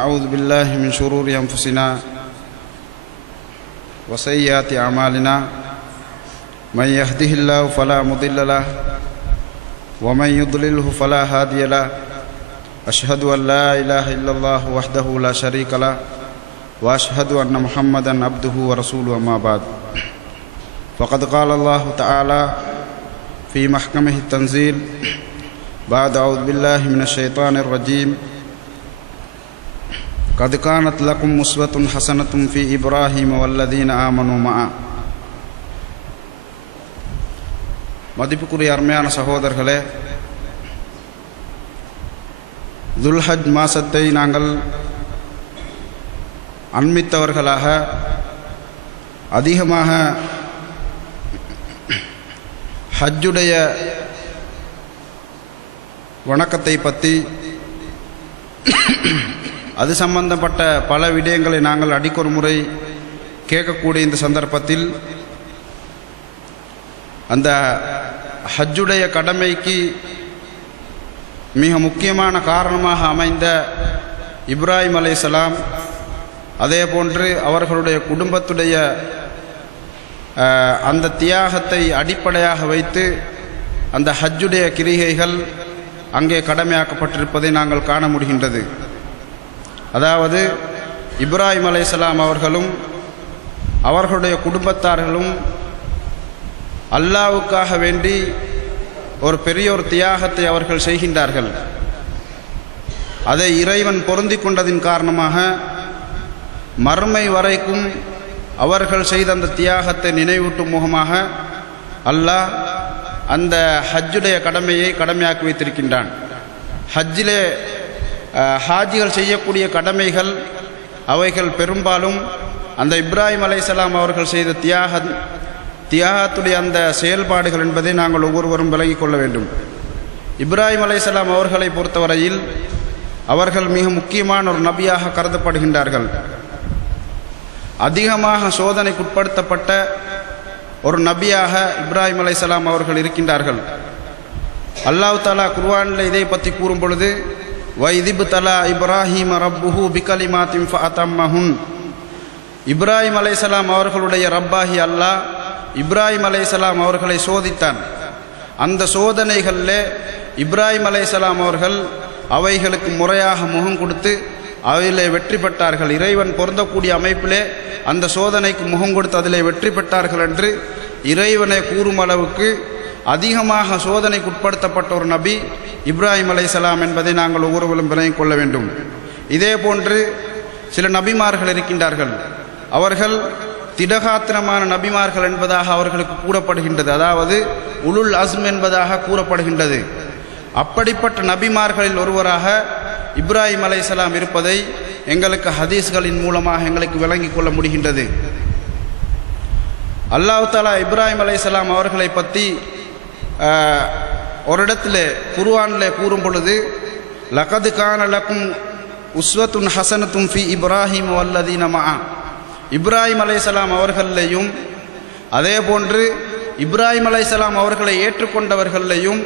ونعوذ بالله من شرور أنفسنا وسيئات أعمالنا من يهده الله فلا مضل له ومن يضلله فلا هادي له أشهد أن لا إله إلا الله وحده لا شريك له وأشهد أن محمدا عبده ورسوله أما بعد فقد قال الله تعالى في محكمه التنزيل بعد أعوذ بالله من الشيطان الرجيم قد كانت لكم أسوة حسنة في إبراهيم والذين آمنوا معه. மதிப்புக்குரிய அருமையான சகோதரர்களே, துல்ஹஜ் மாசத்தை நாங்கள் அண்மித்தவர்களாக அதிகமாக ஹஜ்ஜுடைய வணக்கத்தை பற்றி அது சம்பந்தப்பட்ட பல விடயங்களை நாங்கள் அடிக்கொரு முறை கேட்கக்கூடிய இந்த சந்தர்ப்பத்தில் அந்த ஹஜ்ஜுடைய கடமைக்கு மிக முக்கியமான காரணமாக அமைந்த இப்ராஹிம் அலைஹிஸ்ஸலாம், அதே போன்று அவர்களுடைய குடும்பத்துடைய அந்த தியாகத்தை அடிப்படையாக வைத்து அந்த ஹஜ்ஜுடைய கிரிகைகள் அங்கே கடமையாக்கப்பட்டிருப்பதை நாங்கள் காண முடிகின்றது. அதாவது இப்ராஹிம் அலைஹிஸ்ஸலாம் அவர்களும் அவர்களுடைய குடும்பத்தார்களும் அல்லாஹ்வுக்காக வேண்டி ஒரு பெரிய ஒரு தியாகத்தை அவர்கள் செய்கின்றார்கள். அதை இறைவன் பொருந்தி கொண்டதின் காரணமாக மறுமை வரைக்கும் அவர்கள் செய்த அந்த தியாகத்தை நினைவூட்டும் முகமாக அல்லாஹ் அந்த ஹஜ்ஜுடைய கடமையை கடமையாக்கி வைத்திருக்கின்றான். ஹஜ்ஜிலே ஹாஜிகள் செய்யக்கூடிய கடமைகள் அவைகள் பெரும்பாலும் அந்த இப்ராஹிம் அலைஹிஸ்ஸலாம் அவர்கள் செய்த தியாகத்துடைய அந்த செயல்பாடுகள் என்பதை நாங்கள் ஒவ்வொருவரும் விலகிக் கொள்ள வேண்டும். இப்ராஹிம் அலைஹிஸ்ஸலாம் அவர்களை பொறுத்தவரையில் அவர்கள் மிக முக்கியமான ஒரு நபியாக கருதப்படுகின்றார்கள். அதிகமாக சோதனைக்குட்படுத்தப்பட்ட ஒரு நபியாக இப்ராஹிம் அலைஹிஸ்ஸலாம் அவர்கள் இருக்கின்றார்கள். அல்லாஹ் தஆலா குர்ஆனில் இதை பற்றி கூறும் பொழுது, வைதிப்தலா இப்ராஹிம ரப்புஹு பிகலிமாத்தின் ஃபஅதம்மஹுன், இப்ராஹிம் அலைஹிஸ்ஸலாம் அவர்களுடைய ரப்பாகி அல்லாஹ் இப்ராஹிம் அலைஹிஸ்ஸலாம் அவர்களை சோதித்தான். அந்த சோதனைகளில் இப்ராஹிம் அலைஹிஸ்ஸலாம் அவர்கள் அவைகளுக்கு முறையாக முகம் கொடுத்து அதிலே வெற்றி பெற்றார்கள். இறைவன் பொருந்தக்கூடிய அமைப்பிலே அந்த சோதனைக்கு முகம் கொடுத்து அதிலே வெற்றி பெற்றார்கள் என்று இறைவனை கூறும் அளவுக்கு அதிகமாக சோதனைக்குட்படுத்தப்பட்ட ஒரு நபி இப்ராஹிம் அலைஹிஸ்ஸலாம் என்பதை நாங்கள் ஒவ்வொருவரும் விளங்கிக் கொள்ள வேண்டும். இதே போன்று சில நபிமார்கள் இருக்கின்றார்கள். அவர்கள் திடகாத்திரமான நபிமார்கள் என்பதாக அவர்களுக்கு கூறப்படுகின்றது. அதாவது உலுல் அஸ்ம் என்பதாக கூறப்படுகின்றது. அப்படிப்பட்ட நபிமார்களில் ஒருவராக இப்ராஹிம் அலைஹிஸ்ஸலாம் இருப்பதை எங்களுக்கு ஹதீஸ்களின் மூலமாக எங்களுக்கு விளங்கிக் கொள்ள முடிகின்றது. அல்லாஹ் தஆலா இப்ராஹிம் அலைஹிஸ்ஸலாம் அவர்களை பற்றி ஒரு இடத்துல குர்ஆனில் கூறும் பொழுது, லகத் கான லக்கும் உஸ்வத்துன் ஹஸனத்துன் ஃபி இப்ராஹிம் வல்லதீன மஅ, இப்ராஹிம் அலைஹிஸ்ஸலாம் அவர்களையும் அதே போன்று இப்ராஹிம் அலைஹிஸ்ஸலாம் அவர்களை ஏற்றுக்கொண்டவர்களையும்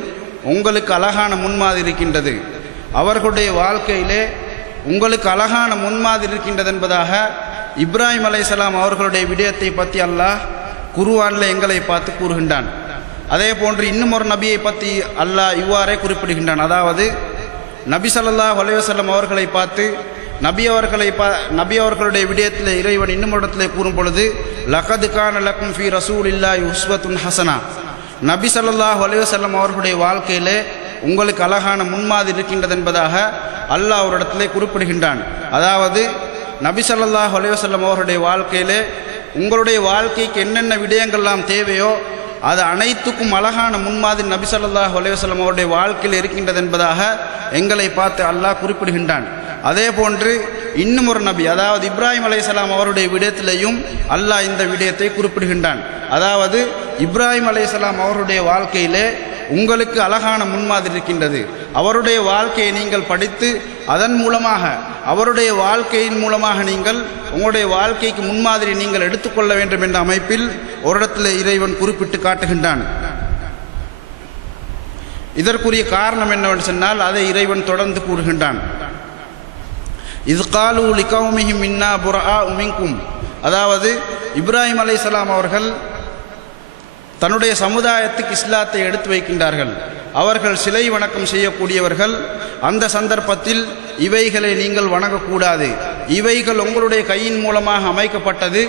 உங்களுக்கு அழகான முன்மாதிரி இருக்கின்றது. அவர்களுடைய வாழ்க்கையிலே உங்களுக்கு அழகான முன்மாதிரி இருக்கின்றது என்பதாக இப்ராஹிம் அலைஹிஸ்ஸலாம் அவர்களுடைய விடயத்தை பற்றி அல்லாஹ் குர்ஆனில் எங்களை பார்த்து கூறுகின்றான். அதே போன்று இன்னும் ஒரு நபியை பற்றி அல்லாஹ் இவ்வாறே குறிப்பிடுகின்றான். அதாவது நபி ஸல்லல்லாஹு அலைஹி வஸல்லம் அவர்களை பார்த்து நபி அவர்களுடைய விடயத்தில் இறைவன் இன்னும் இடத்திலே கூறும் பொழுது, லகத் கான லக்கும் ஃபீ ரசூலில்லாஹி உஸ்வத்துன் ஹஸனா, நபி ஸல்லல்லாஹு அலைஹி வஸல்லம் அவர்களுடைய வாழ்க்கையிலே உங்களுக்கு அழகான முன்மாதிரி இருக்கின்றது என்பதாக அல்லாஹ் ஒரு இடத்திலே குறிப்பிடுகின்றான். அதாவது நபி ஸல்லல்லாஹு அலைஹி வஸல்லம் அவர்களுடைய வாழ்க்கையிலே உங்களுடைய வாழ்க்கைக்கு என்னென்ன விடயங்கள்லாம் தேவையோ அது அனைத்துக்கும் அழகான முன்மாதிரி நபி ஸல்லல்லாஹு அலைஹி வஸல்லம் அவருடைய வாழ்க்கையில் இருக்கின்றது என்பதாக எங்களை பார்த்து அல்லாஹ் குறிப்பிடுகின்றான். அதே போன்று இன்னும் ஒரு நபி, அதாவது இப்ராஹிம் அலைஹிஸ்ஸலாம் அவருடைய விடயத்திலேயும் அல்லாஹ் இந்த விடயத்தை குறிப்பிடுகின்றான். அதாவது இப்ராஹிம் அலைஹிஸ்ஸலாம் அவருடைய வாழ்க்கையிலே உங்களுக்கு அழகான முன்மாதிரி இருக்கின்றது. அவருடைய வாழ்க்கையை நீங்கள் படித்து அதன் மூலமாக அவருடைய வாழ்க்கையின் மூலமாக நீங்கள் உங்களுடைய வாழ்க்கைக்கு முன்மாதிரி நீங்கள் எடுத்துக்கொள்ள வேண்டும் என்ற அமைப்பில் ஒரு இடத்துல இறைவன் குறிப்பிட்டு காட்டுகின்றான். இதற்குரிய காரணம் என்னவென்று சொன்னால் அதை இறைவன் தொடர்ந்து கூறுகின்றான். இஸ் காலு லிகௌமிஹிம் இன்னா புராஉ மின்கும். அதாவது இப்ராஹிம் அலைஹிஸ்ஸலாம் அவர்கள் தன்னுடைய சமுதாயத்துக்கு இஸ்லாத்தை எடுத்து வைக்கின்றார்கள். அவர்கள் சிலை வணக்கம் செய்யக்கூடியவர்கள். அந்த சந்தர்ப்பத்தில் இவைகளை நீங்கள் வணங்கக்கூடாது, இவைகள் உங்களுடைய கையின் மூலமாக அமைக்கப்பட்டது,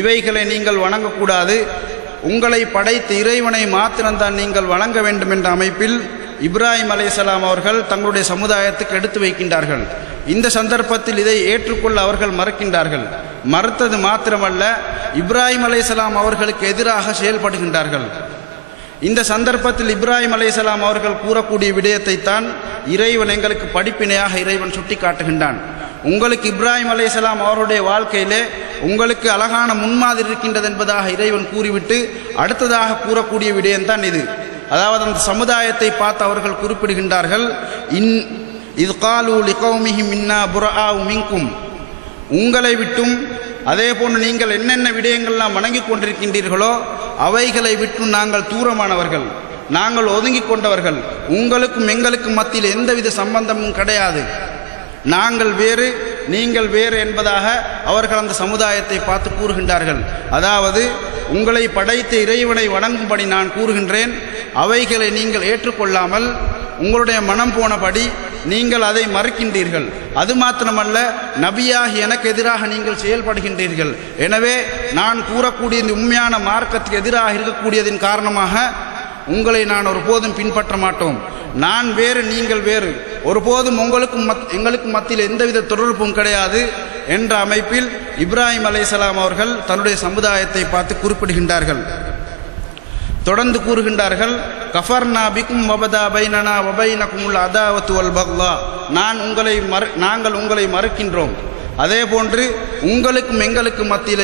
இவைகளை நீங்கள் வணங்கக்கூடாது, உங்களை படைத்த இறைவனை மாத்திரம்தான் நீங்கள் வணங்க வேண்டும் என்ற அமைப்பில் இப்ராஹிம் அலைஹிஸ்ஸலாம் அவர்கள் தங்களுடைய சமுதாயத்துக்கு எடுத்து வைக்கின்றார்கள். இந்த சந்தர்ப்பத்தில் இதை ஏற்றுக்கொள்ள அவர்கள் மறுக்கின்றார்கள். மறுத்தது மாத்திரமல்ல, இப்ராஹிம் அலைஹிஸ்ஸலாம் அவர்களுக்கு எதிராக செயல்படுகின்றார்கள். இந்த சந்தர்ப்பத்தில் இப்ராஹிம் அலைஹிஸ்ஸலாம் அவர்கள் கூறக்கூடிய விடயத்தை தான் இறைவன் எங்களுக்கு படிப்பினையாக இறைவன் சுட்டி காட்டுகின்றான். உங்களுக்கு இப்ராஹிம் அலைஹிஸ்ஸலாம் அவருடைய வாழ்க்கையிலே உங்களுக்கு அழகான முன்மாதிரி இருக்கின்றது என்பதாக இறைவன் கூறிவிட்டு அடுத்ததாக கூறக்கூடிய விடயம்தான் இது. அதாவது அந்த சமுதாயத்தை பார்த்து அவர்கள் குறிப்பிடுகின்றார்கள், இஸ் காலு லிகௌமிஹிம் இன்னா புராஉ மின்கும். உங்களை விட்டும் அதே போன்று நீங்கள் என்னென்ன விடயங்கள்லாம் வணங்கி கொண்டிருக்கின்றீர்களோ அவைகளை விட்டு நாங்கள் தூரமானவர்கள், நாங்கள் ஒதுங்கி கொண்டவர்கள், உங்களுக்கும் எங்களுக்கும் மத்தியில் எந்தவித சம்பந்தமும் கிடையாது, நாங்கள் வேறு நீங்கள் வேறு என்பதாக அவர்கள் அந்த சமுதாயத்தை பார்த்து கூறுகின்றார்கள். அதாவது உங்களை படைத்த இறைவனை வணங்கும்படி நான் கூறுகின்றேன், அவைகளை நீங்கள் ஏற்றுக்கொள்ளாமல் உங்களுடைய மனம் போனபடி நீங்கள் அதை மறுக்கின்றீர்கள். அது மாத்திரமல்ல, நபியாகி எனக்கு எதிராக நீங்கள் செயல்படுகின்றீர்கள். எனவே நான் கூறக்கூடிய இந்த உண்மையான மார்க்கத்துக்கு எதிராக இருக்கக்கூடியதின் காரணமாக உங்களை நான் ஒருபோதும் பின்பற்ற மாட்டோம். நான் வேறு நீங்கள் வேறு, ஒருபோதும் உங்களுக்கும் எங்களுக்கும் மத்தியில் எந்தவித தொடர்பும் கிடையாது என்ற அமைப்பில் இப்ராஹிம் அலைஹிஸ்ஸலாம் அவர்கள் தன்னுடைய சமுதாயத்தை பார்த்து குறிப்பிடுகின்றார்கள். தொடர்ந்து கூறுகின்றார்கள், கஃபர்னா பிக்கும் வபதா பைனனா வபைனகுமுல் அதாவத்து வல் பக்லா. நாங்கள் உங்களை மறுக்கின்றோம். அதே போன்று உங்களுக்கும் எங்களுக்கும் மத்தியில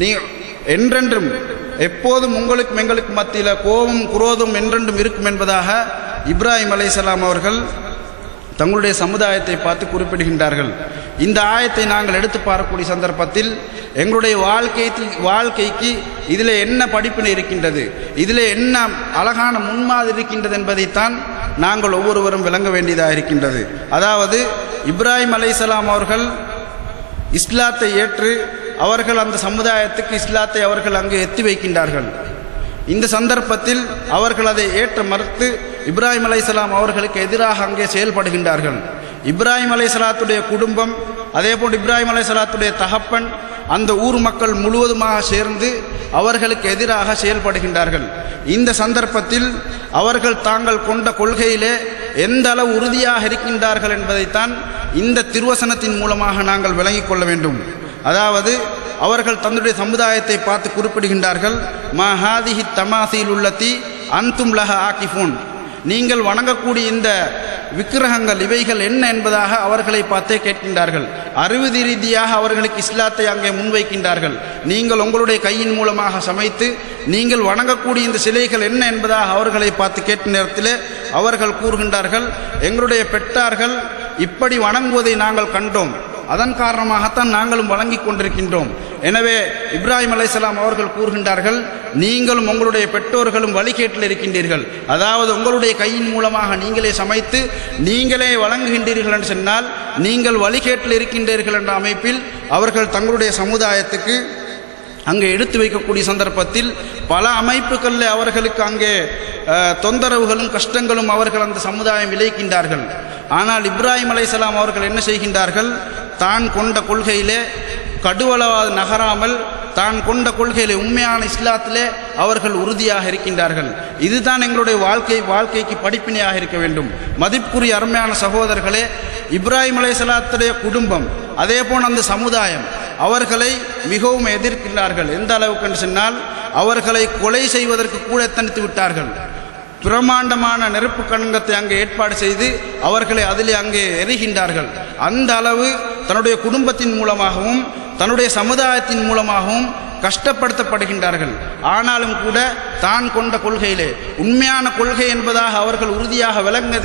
நீ என்றென்றும் எப்போதும் உங்களுக்கும் எங்களுக்கும் மத்தியில் கோபம் குரோதம் என்றென்றும் இருக்கும் என்பதாக இப்ராஹிம் அலைஹிஸ்ஸலாம் அவர்கள் தங்களுடைய சமுதாயத்தை பார்த்து குறிப்பிடுகின்றார்கள். இந்த ஆயத்தை நாங்கள் எடுத்து பார்க்கக்கூடிய சந்தர்ப்பத்தில் எங்களுடைய வாழ்க்கைக்கு இதில் என்ன படிப்பினை இருக்கின்றது, இதில் என்ன அழகான முன்மாதிரி இருக்கின்றது என்பதைத்தான் நாங்கள் ஒவ்வொருவரும் விளங்க வேண்டியதாக இருக்கின்றது. அதாவது இப்ராஹிம் அலைஹிஸ்ஸலாம் அவர்கள் இஸ்லாத்தை ஏற்று அவர்கள் அந்த சமுதாயத்துக்கு இஸ்லாத்தை அவர்கள் அங்கு எத்தி வைக்கின்றார்கள். இந்த சந்தர்ப்பத்தில் அவர்கள் அதை ஏற்ற மறுத்து இப்ராஹிம் அலைஹிஸ்ஸலாம் அவர்களுக்கு எதிராக அங்கே செயல்படுகின்றார்கள். இப்ராஹிம் அலைஹிஸ்ஸலாத்துடைய குடும்பம், அதே போன்று இப்ராஹிம் அலைஹிஸ்ஸலாத்துடைய தகப்பன், அந்த ஊர் மக்கள் முழுவதுமாக சேர்ந்து அவர்களுக்கு எதிராக செயல்படுகின்றார்கள். இந்த சந்தர்ப்பத்தில் அவர்கள் தாங்கள் கொண்ட கொள்கையிலே எந்த அளவு உறுதியாக இருக்கின்றார்கள் என்பதைத்தான் இந்த திருவசனத்தின் மூலமாக நாங்கள் விளங்கிக் கொள்ள வேண்டும். அதாவது அவர்கள் தன்னுடைய சமுதாயத்தை பார்த்து குறிப்பிடுகின்றார்கள், மா ஹாதிஹி தமாசீல் உள்ளத்தி அன்தும் லஹ ஆகிஃபூன். நீங்கள் வணங்கக்கூடிய இந்த விக்கிரகங்கள் இவைகள் என்ன என்பதாக அவர்களை பார்த்தே கேட்கின்றார்கள். அறிவு ரீதியாக அவர்களுக்கு இஸ்லாத்தை அங்கே முன்வைக்கின்றார்கள். நீங்கள் உங்களுடைய கையின் மூலமாக சமைத்து நீங்கள் வணங்கக்கூடிய இந்த சிலைகள் என்ன என்பதாக அவர்களை பார்த்து கேட்கும் நேரத்தில் அவர்கள் கூறுகின்றார்கள், எங்களுடைய பெற்றார்கள் இப்படி வணங்குவதை நாங்கள் கண்டோம், அதன் காரணமாகத்தான் நாங்களும் வழங்கிக் கொண்டிருக்கின்றோம். எனவே இப்ராஹிம் அலைஹிஸ்ஸலாம் அவர்கள் கூறுகின்றார்கள், நீங்களும் உங்களுடைய பெற்றோர்களும் வழிகேட்டில் இருக்கின்றீர்கள். அதாவது உங்களுடைய கையின் மூலமாக நீங்களே சமைத்து நீங்களே வழங்குகின்றீர்கள் என்று சொன்னால் நீங்கள் வழிகேட்டில் இருக்கின்றீர்கள் என்ற அமைப்பில் அவர்கள் தங்களுடைய சமுதாயத்துக்கு அங்கே எடுத்து வைக்கக்கூடிய சந்தர்ப்பத்தில் பல அமைப்புகளில் அவர்களுக்கு அங்கே தொந்தரவுகளும் கஷ்டங்களும் அவர்கள் அந்த சமுதாயம் விளைக்கின்றார்கள். ஆனால் இப்ராஹிம் அலைஹிஸ்ஸலாம் அவர்கள் என்ன செய்கின்றார்கள், தான் கொண்ட கொள்கையிலே கடுவளவாது நகராமல் தான் கொண்ட கொள்கையிலே உண்மையான இஸ்லாத்திலே அவர்கள் உறுதியாக இருக்கின்றார்கள். இதுதான் எங்களுடைய வாழ்க்கைக்கு படிப்பினையாக இருக்க வேண்டும். மதிப்புக்குரிய அருமையான சகோதரர்களே, இப்ராஹிம் அலைஹிஸ்ஸலாத்துடைய குடும்பம் அதே போல் அந்த சமுதாயம் அவர்களை மிகவும் எதிர்க்கின்றார்கள். எந்த அளவுக்கு என்று சொன்னால் அவர்களை கொலை செய்வதற்கு கூட எத்தனித்து விட்டார்கள். பிரமாண்டமான நெருப்பு கலங்கத்தை அங்கே ஏற்பாடு செய்து அவர்களை அதிலே அங்கே எரிகின்றார்கள். அந்த அளவு தன்னுடைய குடும்பத்தின் மூலமாகவும் தன்னுடைய சமுதாயத்தின் மூலமாகவும் கஷ்டப்படுத்தப்படுகின்றார்கள். ஆனாலும் கூட தான் கொண்ட கொள்கையிலே உண்மையான கொள்கை என்பதாக அவர்கள் உறுதியாக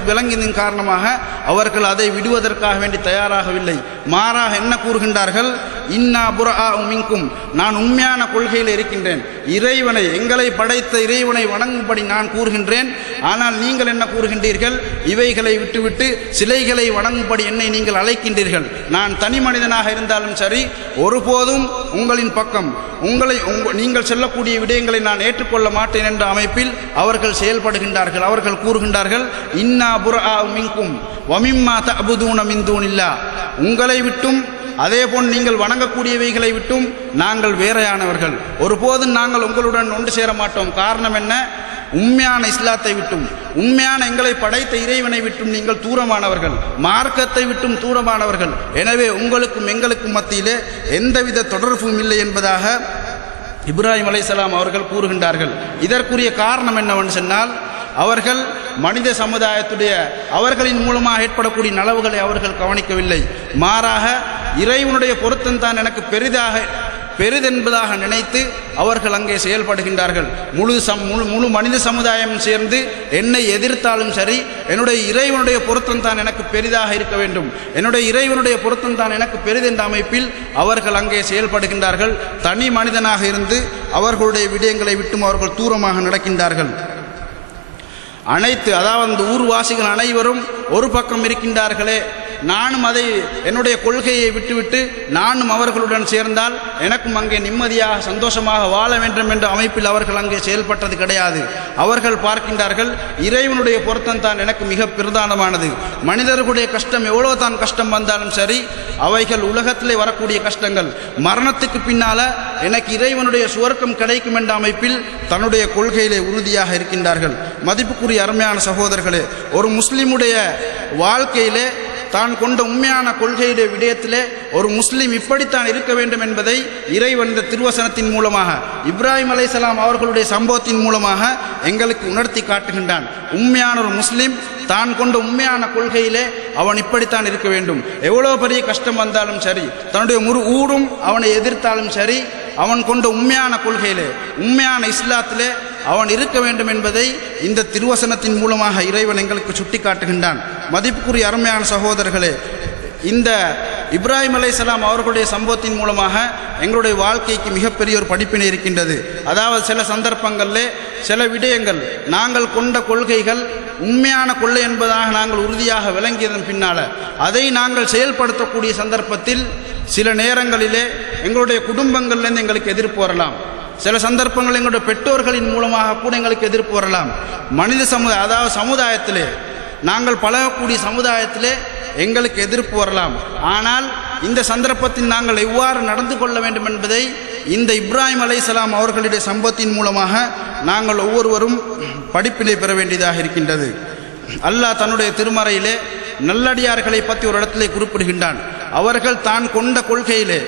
விளங்கியதன் காரணமாக அவர்கள் அதை விடுவதற்காக வேண்டி தயாராகவில்லை. மாறாக என்ன கூறுகின்றார்கள்? இன்னா புர்ஆஉ மின்கும், நான் உண்மையான கொள்கையில் இருக்கின்றேன், இறைவனை எங்களை படைத்த இறைவனை வணங்கும்படி நான் கூறுகின்றேன். ஆனால் நீங்கள் என்ன கூறுகின்றீர்கள்? இவைகளை விட்டுவிட்டு சிலைகளை வணங்கும்படி என்னை நீங்கள் அழைக்கின்றீர்கள். நான் தனி மனிதனாக இருந்தாலும் சரி, ஒருபோதும் உங்களின் பக்கம் நீங்கள் சொல்லக்கூடிய விடயங்களை நான் ஏற்றுக்கொள்ள மாட்டேன் என்ற அமைப்பில் அவர்கள் செயல்படுகின்றார்கள். அவர்கள் கூறுகின்றார்கள், இன்னா புர்ஆஉ மின்கும் வமிம்மா தஅபுதூன மின் தூனில்லாஹ், உங்களை விட்டும் அதேபோல் நீங்கள் வணங்கக்கூடியவைகளை விட்டும் நாங்கள் வேறையானவர்கள், ஒருபோதும் நாங்கள் உங்களுடன் ஒன்று சேர மாட்டோம். காரணம் என்ன? உண்மையான இஸ்லாத்தை விட்டும் உண்மையான எங்களை படைத்த இறைவனை விட்டும் நீங்கள் தூரமானவர்கள், மார்க்கத்தை விட்டும் தூரமானவர்கள். எனவே உங்களுக்கும் எங்களுக்கும் மத்தியிலே எந்தவித தொடர்பும் இல்லை என்பதாக இப்ராஹிம் அலைஹிஸ்ஸலாம் அவர்கள் கூறுகின்றார்கள். இதற்குரிய காரணம் என்னவென்று சொன்னால், அவர்கள் மனித சமுதாயத்துடைய அவர்களின் மூலமாக ஏற்படக்கூடிய நலவுகளை அவர்கள் கவனிக்கவில்லை. மாறாக இறைவனுடைய பொருத்தம் தான் எனக்கு பெரிதென்பதாக நினைத்து அவர்கள் அங்கே செயல்படுகின்றார்கள். முழு மனித சமுதாயம் சேர்ந்து என்னை எதிர்த்தாலும் சரி, என்னுடைய இறைவனுடைய பொருத்தம் தான் எனக்கு பெரிதாக இருக்க வேண்டும், என்னுடைய இறைவனுடைய பொருத்தம் தான் எனக்கு பெரிதென்ற அமைப்பில் அவர்கள் அங்கே செயல்படுகின்றார்கள். தனி மனிதனாக இருந்து அவர்களுடைய விடயங்களை விட்டும் அவர்கள் தூரமாக நடக்கின்றார்கள். அதாவது ஊர்வாசிகள் அனைவரும் ஒரு பக்கம் இருக்கின்றார்களே, நானும் அதை என்னுடைய கொள்கையை விட்டுவிட்டு நானும் அவர்களுடன் சேர்ந்தால் எனக்கும் அங்கே நிம்மதியாக சந்தோஷமாக வாழ வேண்டும் என்ற அமைப்பில் அவர்கள் அங்கே செயல்பட்டது கிடையாது. அவர்கள் பார்க்கின்றார்கள், இறைவனுடைய பொருத்தம் தான் எனக்கு மிக பிரதானமானது. மனிதர்களுடைய கஷ்டம் எவ்வளோ தான் கஷ்டம் வந்தாலும் சரி, அவைகள் உலகத்திலே வரக்கூடிய கஷ்டங்கள், மரணத்துக்கு பின்னால எனக்கு இறைவனுடைய சுவர்க்கம் கிடைக்கும் என்ற அமைப்பில் தன்னுடைய கொள்கையிலே உறுதியாக இருக்கின்றார்கள். மதிப்புக்குரிய அருமையான சகோதரர்களே, ஒரு முஸ்லிமுடைய வாழ்க்கையிலே தான் கொண்ட உண்மையான கொள்கையுடைய விடயத்திலே ஒரு முஸ்லிம் இப்படித்தான் இருக்க வேண்டும் என்பதை இறைவன் இந்த திருவசனத்தின் மூலமாக, இப்ராஹிம் அலைஹிஸ்ஸலாம் அவர்களுடைய சம்பவத்தின் மூலமாக எங்களுக்கு உணர்த்தி காட்டுகின்றான். உண்மையான ஒரு முஸ்லிம் தான் கொண்ட உண்மையான கொள்கையிலே அவன் இப்படித்தான் இருக்க வேண்டும். எவ்வளோ பெரிய கஷ்டம் வந்தாலும் சரி, தன்னுடைய ஊரும் அவனை எதிர்த்தாலும் சரி, அவன் கொண்ட உண்மையான கொள்கையிலே உண்மையான இஸ்லாத்திலே அவன் இருக்க வேண்டும் என்பதை இந்த திருவசனத்தின் மூலமாக இறைவன் எங்களுக்கு சுட்டி காட்டுகின்றான். மதிப்புக்குரிய அருமையான சகோதரர்களே, இந்த இப்ராஹிம் அலைஹிஸ்ஸலாம் அவர்களுடைய சம்பவத்தின் மூலமாக எங்களுடைய வாழ்க்கைக்கு மிகப்பெரிய ஒரு படிப்பினை இருக்கின்றது. அதாவது சில சந்தர்ப்பங்களிலே சில விடயங்கள் நாங்கள் கொண்ட கொள்கைகள் உண்மையான கொள்கை என்பதாக நாங்கள் உறுதியாக விளங்கியதன் பின்னால் அதை நாங்கள் செயல்படுத்தக்கூடிய சந்தர்ப்பத்தில் சில நேரங்களிலே எங்களுடைய குடும்பங்கள்லேருந்து எங்களுக்கு எதிர்ப்பு வரலாம். சில சந்தர்ப்பங்கள் எங்களுடைய பெற்றோர்களின் மூலமாக கூட எங்களுக்கு எதிர்ப்பு வரலாம். மனித சமுதாயம், அதாவது சமுதாயத்திலே நாங்கள் பழகக்கூடிய சமுதாயத்திலே எங்களுக்கு எதிர்ப்பு வரலாம். ஆனால் இந்த சந்தர்ப்பத்தில் நாங்கள் எவ்வாறு நடந்து கொள்ள வேண்டும் என்பதை இந்த இப்ராஹிம் அலைஹிஸ்ஸலாம் அவர்களுடைய சம்பவத்தின் மூலமாக நாங்கள் ஒவ்வொருவரும் படிப்பினை பெற வேண்டியதாக இருக்கின்றது. அல்லாஹ் தன்னுடைய திருமறையிலே நல்லடியார்களை பற்றி ஒரு இடத்திலே குறிப்பிடுகின்றான். அவர்கள் தான் கொண்ட கொள்கையிலே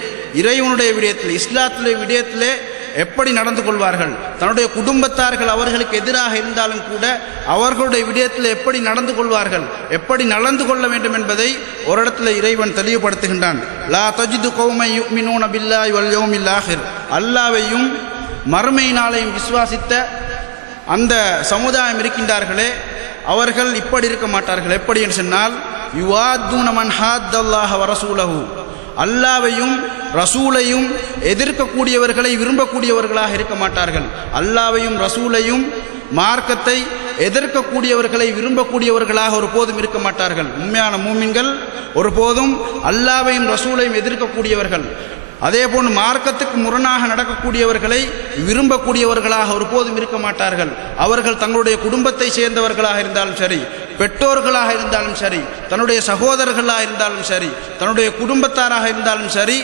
இறைவனுடைய விடயத்திலே இஸ்லாத்திலே விடயத்திலே எப்படி நடந்து கொள்வார்கள், தன்னுடைய குடும்பத்தார்கள் அவர்களுக்கு எதிராக இருந்தாலும் கூட அவர்களுடைய விடயத்தில் எப்படி நடந்து கொள்வார்கள், எப்படி நடந்து கொள்ள வேண்டும் என்பதை ஒரு இடத்துல இறைவன் தெளிவுபடுத்துகின்றான். லா தஜிது கௌமன் யுமினூன பில்லாஹி வல் யௌமில் ஆஹிர், அல்லாஹ்வையும் மறுமை நாளையும் விசுவாசித்த அந்த சமுதாயம் இருக்கின்றார்களே, அவர்கள் இப்படி இருக்க மாட்டார்கள். எப்படி என்று சொன்னால், யுவாதுன மன் ஹாத்தல்லாஹ வ ரசூலஹு, அல்லாஹ்வையும் ரசூலையும் எதிர்க்கக்கூடியவர்களை விரும்பக்கூடியவர்களாக இருக்க மாட்டார்கள். அல்லாஹ்வையும் ரசூலையும் மார்க்கத்தை எதிர்க்கக்கூடியவர்களை விரும்பக்கூடியவர்களாக ஒருபோதும் இருக்க மாட்டார்கள். உண்மையான மூமின்கள் ஒருபோதும் அல்லாஹ்வையும் ரசூலையும் எதிர்க்கக்கூடியவர்கள், அதேபோல் மார்க்கத்துக்கு முரணாக நடக்கக்கூடியவர்களை விரும்பக்கூடியவர்களாக ஒருபோதும் இருக்க மாட்டார்கள். அவர்கள் தங்களுடைய குடும்பத்தை சேர்ந்தவர்களாக இருந்தாலும் சரி, பெற்றோர்களாக இருந்தாலும் சரி, தன்னுடைய சகோதரர்களாக இருந்தாலும் சரி, தன்னுடைய குடும்பத்தாராக இருந்தாலும் சரி,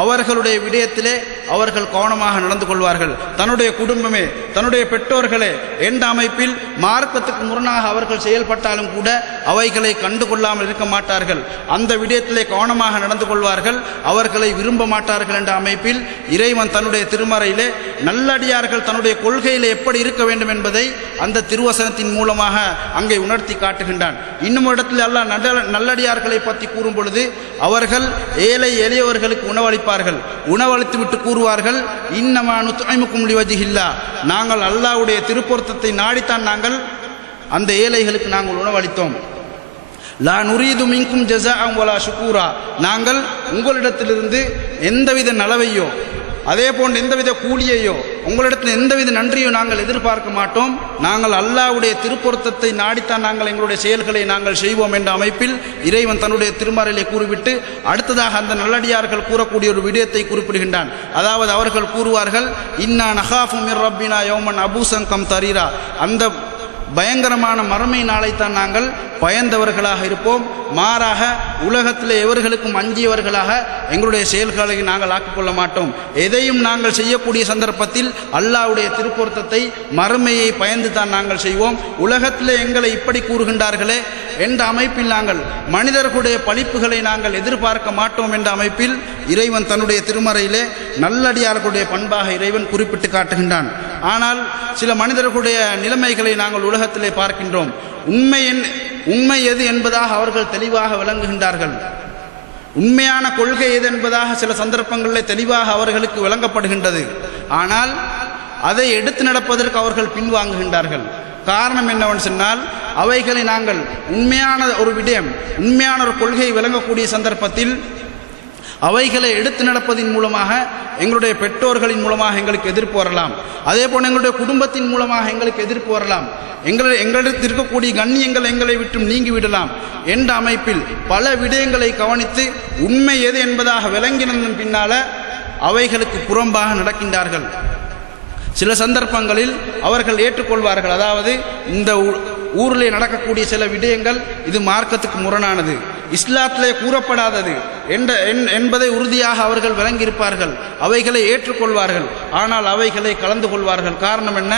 அவர்களுடைய விடயத்திலே அவர்கள் கவனமாக நடந்து கொள்வார்கள். தன்னுடைய குடும்பமே, தன்னுடைய பெற்றோர்களே என்ற அமைப்பில் மார்க்கத்துக்கு முரணாக அவர்கள் செயல்பட்டாலும் கூட அவைகளை கண்டு கொள்ளாமல் இருக்க மாட்டார்கள். அந்த விடயத்திலே கவனமாக நடந்து கொள்வார்கள், அவர்களை விரும்ப மாட்டார்கள் என்ற அமைப்பில் இறைவன் தன்னுடைய திருமறையிலே நல்லடியார்கள் தன்னுடைய கொள்கையிலே எப்படி இருக்க வேண்டும் என்பதை அந்த திருவசனத்தின் மூலமாக அங்கே உணர்த்தி காட்டுகின்றான். இன்னும் இடத்தில் அல்லாஹ் நல்லடியார்களை பற்றி கூறும் பொழுது, அவர்கள் ஏழை எளியவர்களுக்கு உணவளிப்பார்கள். உணவளித்து விட்டு கூறுவார்கள், இன்னமா நுத்இமுக்கும் லிவஜ்ஹில்லா, நாங்கள் அல்லாஹ்வுடைய திருப்பொருத்தத்தை நாடித்தான் நாங்கள் அந்த ஏழைகளுக்கு நாங்கள் உணவளித்தோம். லா நுரீது மின்கும் ஜஸாஅன் வலா ஷுக்கூரா, நாங்கள் உங்களிடத்திலிருந்து எந்தவித நலவையோ அதே போன்று எந்தவித கூலியையோ உங்களிடத்தில் எந்தவித நன்றியோ நாங்கள் எதிர்பார்க்க மாட்டோம். நாங்கள் அல்லாஹ்வுடைய திருப்பொருத்தத்தை நாடித்தான் நாங்கள் எங்களுடைய செயல்களை நாங்கள் செய்வோம் என்ற அமைப்பில் இறைவன் தன்னுடைய திருமறையிலே கூறிவிட்டு அடுத்ததாக அந்த நல்லடியார்கள் கூறக்கூடிய ஒரு விடயத்தை குறிப்பிடுகின்றான். அதாவது அவர்கள் கூறுவார்கள், இன்னா நகாஃபு மிர் ரப்பினா யௌமன் அபூசன் கம் தரீரா, அந்த பயங்கரமான மறுமை நாளைத்தான் நாங்கள் பயந்தவர்களாக இருப்போம். மாறாக உலகத்தில் எவர்களுக்கும் அஞ்சியவர்களாக எங்களுடைய செயல்களை நாங்கள் ஆக்கிக்கொள்ள மாட்டோம். எதையும் நாங்கள் செய்யக்கூடிய சந்தர்ப்பத்தில் அல்லாஹ்வுடைய திருப்பொருத்தத்தை மறுமையை பயந்து தான் நாங்கள் செய்வோம். உலகத்தில் எங்களை இப்படி கூறுகின்றார்களே என்ற அமைப்பில் நாங்கள் மனிதர்களுடைய பழிப்புகளை நாங்கள் எதிர்பார்க்க மாட்டோம் என்ற அமைப்பில் இறைவன் தன்னுடைய திருமறையிலே நல்லடியார்களுடைய பண்பாக இறைவன் குறிப்பிட்டு காட்டுகின்றான். ஆனால் சில மனிதர்களுடைய நிலைமைகளை நாங்கள் உலகத்திலே பார்க்கின்றோம். உண்மை எது என்பதாக அவர்கள் தெளிவாக விளங்குகின்றார்கள். உண்மையான கொள்கை எது என்பதாக சில சந்தர்ப்பங்களில் தெளிவாக அவர்களுக்கு விளங்கப்படுகின்றது. ஆனால் அதை எடுத்து நடப்பதற்கு அவர்கள் பின்வாங்குகின்றார்கள். காரணம் என்னவென்று சொன்னால், அவைகளை நாங்கள் உண்மையான ஒரு விடயம், உண்மையான ஒரு கொள்கை விளங்கக்கூடிய சந்தர்ப்பத்தில் அவைகளை எடுத்து நடப்பதின் மூலமாக எங்களுடைய பெற்றோர்களின் மூலமாக எங்களுக்கு எதிர்ப்பு வரலாம். அதே போல் எங்களுடைய குடும்பத்தின் மூலமாக எங்களுக்கு எதிர்ப்பு வரலாம். எங்களிடத்தில் இருக்கக்கூடிய கண்ணியங்கள் எங்களை விட்டும் நீங்கிவிடலாம் என்ற அமைப்பில் பல விடயங்களை கவனித்து உண்மை எது என்பதாக விளங்கினதன் பின்னால அவைகளுக்கு புறம்பாக நடக்கின்றார்கள். சில சந்தர்ப்பங்களில் அவர்கள் ஏற்றுக்கொள்வார்கள். அதாவது இந்த ஊரிலே நடக்கக்கூடிய சில விடயங்கள் இது மார்க்கத்துக்கு முரணானது, இஸ்லாத்திலே கூறப்படாதது என்பதை உறுதியாக அவர்கள் விளங்கியிருப்பார்கள். அவைகளை ஏற்றுக்கொள்வார்கள். ஆனால் அவைகளை கலந்து கொள்வார்கள். காரணம் என்ன?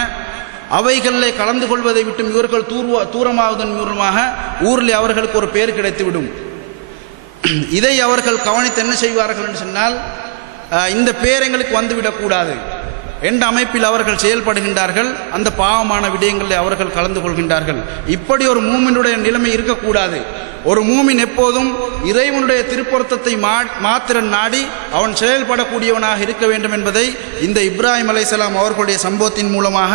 அவைகளிலே கலந்து கொள்வதை விட்டும் இவர்கள் தூரமாவதன் மூலமாக ஊரில் அவர்களுக்கு ஒரு பேர் கிடைத்துவிடும். இதை அவர்கள் கவனித்து என்ன செய்வார்கள் என்று சொன்னால், இந்த பேர் எங்களுக்கு வந்துவிடக்கூடாது என்ற அமைப்பில் அவர்கள் செயல்படுகின்றார்கள். அந்த பாவமான விடயங்களில் அவர்கள் கலந்து கொள்கின்றார்கள். இப்படி ஒரு மூமினுடைய நிலைமை இருக்கக்கூடாது. ஒரு மூமின் எப்போதும் இறைவனுடைய திருப்பொருத்தத்தை மாத்திரம் நாடி அவன் செயல்படக்கூடியவனாக இருக்க வேண்டும் என்பதை இந்த இப்ராஹிம் அலைஹிஸ்ஸலாம் அவர்களுடைய சம்பவத்தின் மூலமாக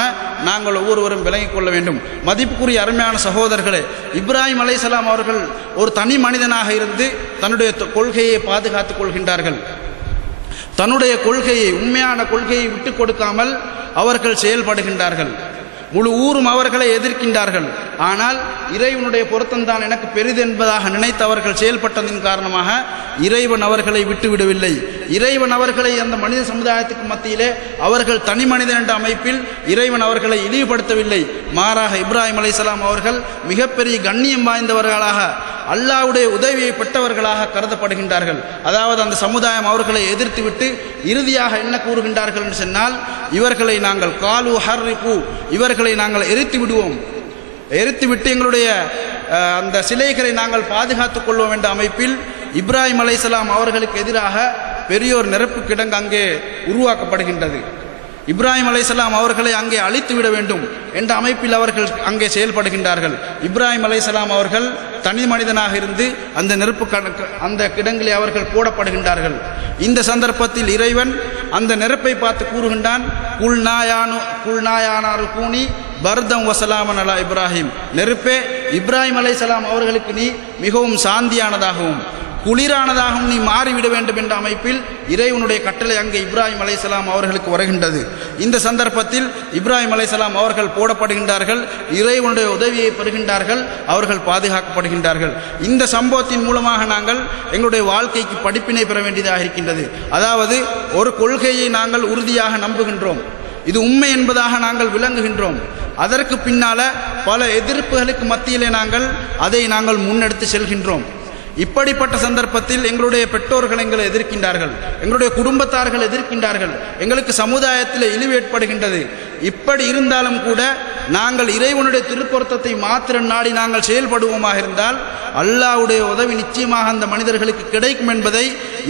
நாங்கள் ஒவ்வொருவரும் விளங்கிக் கொள்ள வேண்டும். மதிப்புக்குரிய அருமையான சகோதரர்களே, இப்ராஹிம் அலைஹிஸ்ஸலாம் அவர்கள் ஒரு தனி மனிதனாக இருந்து தன்னுடைய கொள்கையை பாதுகாத்துக் கொள்கின்றார்கள். தன்னுடைய கொள்கையை, உண்மையான கொள்கையை விட்டுக் கொடுக்காமல் அவர்கள் செயல்படுகின்றார்கள். முழு ஊரும் அவர்களை எதிர்க்கின்றார்கள். ஆனால் இறைவனுடைய பொருத்தம்தான் எனக்கு பெரிது என்பதாக நினைத்து அவர்கள் செயல்பட்டதின் காரணமாக இறைவன் அவர்களை விட்டுவிடவில்லை. இறைவன் அவர்களை அந்த மனித சமுதாயத்துக்கு மத்தியிலே அவர்கள் தனி மனிதன் என்ற அமைப்பில் இறைவன் அவர்களை இழிவுபடுத்தவில்லை. மாறாக இப்ராஹிம் அலைஹிஸ்ஸலாம் அவர்கள் மிகப்பெரிய கண்ணியம் வாய்ந்தவர்களாக, அல்லாஹ்வுடைய உதவியை பெற்றவர்களாக கருதப்படுகின்றார்கள். அதாவது அந்த சமுதாயம் அவர்களை எதிர்த்துவிட்டு இறுதியாக என்ன கூறுகின்றார்கள் என்று சொன்னால், இவர்களை நாங்கள் காலு ஹர்ரிகு, இவர்களை நாங்கள் எரித்து விடுவோம், எரித்துவிட்டு எங்களுடைய அந்த சிலைகளை நாங்கள் பாதுகாத்துக் கொள்வோம் என்ற அமைப்பில் இப்ராஹிம் அலைஹிஸ்ஸலாம் அவர்களுக்கு எதிராக பெரியோர் நெருப்பு கிடங்கு அங்கே உருவாக்கப்படுகின்றது. இப்ராஹிம் அலைஹிஸ்ஸலாம் அவர்களை அங்கே அழித்து விட வேண்டும் என்ற அமைப்பில் அவர்கள் அங்கே செயல்படுகின்றார்கள். இப்ராஹிம் அலைஹிஸ்ஸலாம் அவர்கள் தனி மனிதனாக இருந்து அந்த நெருப்பு அந்த கிடங்கிலே அவர்கள் போடப்படுகின்றார்கள். இந்த சந்தர்ப்பத்தில் இறைவன் அந்த நெருப்பை பார்த்து கூறுகின்றான், குல்நாயானாரு கூனி பர்தம் வசலாமன் அலா இப்ராஹிம், நெருப்பே இப்ராஹிம் அலைஹிஸ்ஸலாம் அவர்களுக்கு நீ மிகவும் சாந்தியானதாகவும் குளிரானதாகவும் நீ மாறிவிட வேண்டும் என்ற அமைப்பில் இறைவனுடைய கட்டளை அங்கே இப்ராஹிம் அலைஹிஸ்ஸலாம் அவர்களுக்கு வருகின்றது. இந்த சந்தர்ப்பத்தில் இப்ராஹிம் அலைஹிஸ்ஸலாம் அவர்கள் போடப்படுகின்றார்கள், இறைவனுடைய உதவியை பெறுகின்றார்கள், அவர்கள் பாதுகாக்கப்படுகின்றார்கள். இந்த சம்பவத்தின் மூலமாக நாங்கள் எங்களுடைய வாழ்க்கைக்கு படிப்பினை பெற வேண்டியதாக இருக்கின்றது. அதாவது ஒரு கொள்கையை நாங்கள் உறுதியாக நம்புகின்றோம், இது உண்மை என்பதாக நாங்கள் விளங்குகின்றோம். அதற்கு பின்னால பல எதிர்ப்புகளுக்கு மத்தியிலே அதை நாங்கள் முன்னெடுத்து செல்கின்றோம். இப்படிப்பட்ட சந்தர்ப்பத்தில் எங்களுடைய பெற்றோர்கள் எங்களை எதிர்க்கின்றார்கள், எங்களுடைய குடும்பத்தார்கள் எதிர்க்கின்றார்கள், எங்களுக்கு சமுதாயத்தில் இழிவு ஏற்படுகின்றது. இப்படி இருந்தாலும் கூட நாங்கள் இறைவனுடைய திருப்பொருத்தத்தை மாத்திரம் நாடி நாங்கள் செயல்படுவோமாக இருந்தால் அல்லாஹ்வுடைய உதவி நிச்சயமாக அந்த மனிதர்களுக்கு கிடைக்கும் என்பதை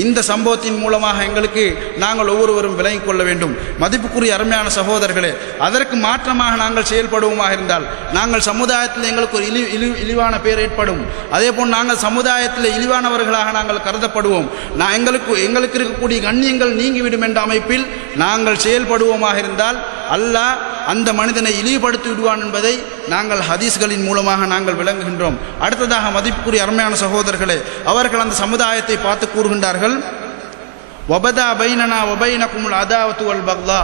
இந்த சம்பவத்தின் மூலமாக எங்களுக்கு நாங்கள் ஒவ்வொருவரும் விளங்கிக் கொள்ள வேண்டும். மதிப்புக்குரிய அருமையான சகோதரர்களே, அதற்கு மாற்றமாக நாங்கள் செயல்படுவோமாக இருந்தால் நாங்கள் சமுதாயத்தில் எங்களுக்கு ஒரு இழிவான பேர் ஏற்படும். அதே போல் நாங்கள் சமுதாயத்தில் இழிவானவர்களாக நாங்கள் கருதப்படுவோம். எங்களுக்கு இருக்கக்கூடிய கண்ணியங்கள் நீங்கிவிடும் என்ற அமைப்பில் நாங்கள் செயல்படுவோமாக இருந்தால் அல்லாஹ் அந்த மனிதனை இழிவுபடுத்தி விடுவான் என்பதை நாங்கள் ஹதீஸ்களின் மூலமாக நாங்கள் விளங்குகின்றோம். அடுத்ததாக மதிப்புக்குரிய அருமையான சகோதரர்களே, அவர்கள் அந்த சமுதாயத்தை பார்த்து கூறுகின்றார்கள், வபதா பைனனா வபைனகுமுல் அதாவத்து வல் பக்தா,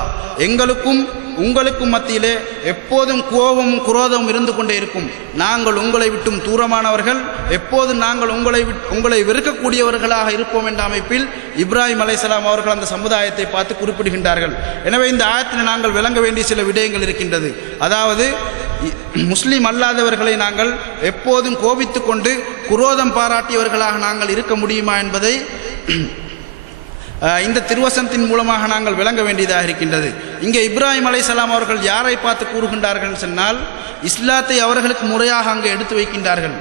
எங்களுக்கும் உங்களுக்கும் மத்தியிலே எப்போதும் கோபமும் குரோதமும் இருந்து கொண்டே இருக்கும். நாங்கள் உங்களை விட்டும் தூரமானவர்கள், எப்போதும் நாங்கள் உங்களை வெறுக்கக்கூடியவர்களாக இருப்போம் என்ற அமைப்பில் இப்ராஹிம் அலைஹிஸ்ஸலாம் அவர்கள் அந்த சமுதாயத்தை பார்த்து குறிப்பிடுகின்றார்கள். எனவே இந்த ஆயத்தில் நாங்கள் விளங்க வேண்டிய சில விடயங்கள் இருக்கின்றது. அதாவது முஸ்லீம் அல்லாதவர்களை நாங்கள் எப்போதும் கோபித்து கொண்டு குரோதம் பாராட்டியவர்களாக நாங்கள் இருக்க முடியுமா என்பதை இந்த திருவசனத்தின் மூலமாக நாங்கள் விளங்க வேண்டியதாக இருக்கின்றது. இங்கே இப்ராஹிம் அலைஹிஸ்ஸலாம் அவர்கள் யாரை பார்த்து கூறுகின்றார்கள் சொன்னால், இஸ்லாத்தை அவர்களுக்கு முறையாக அங்கே எடுத்து வைக்கின்றார்கள்.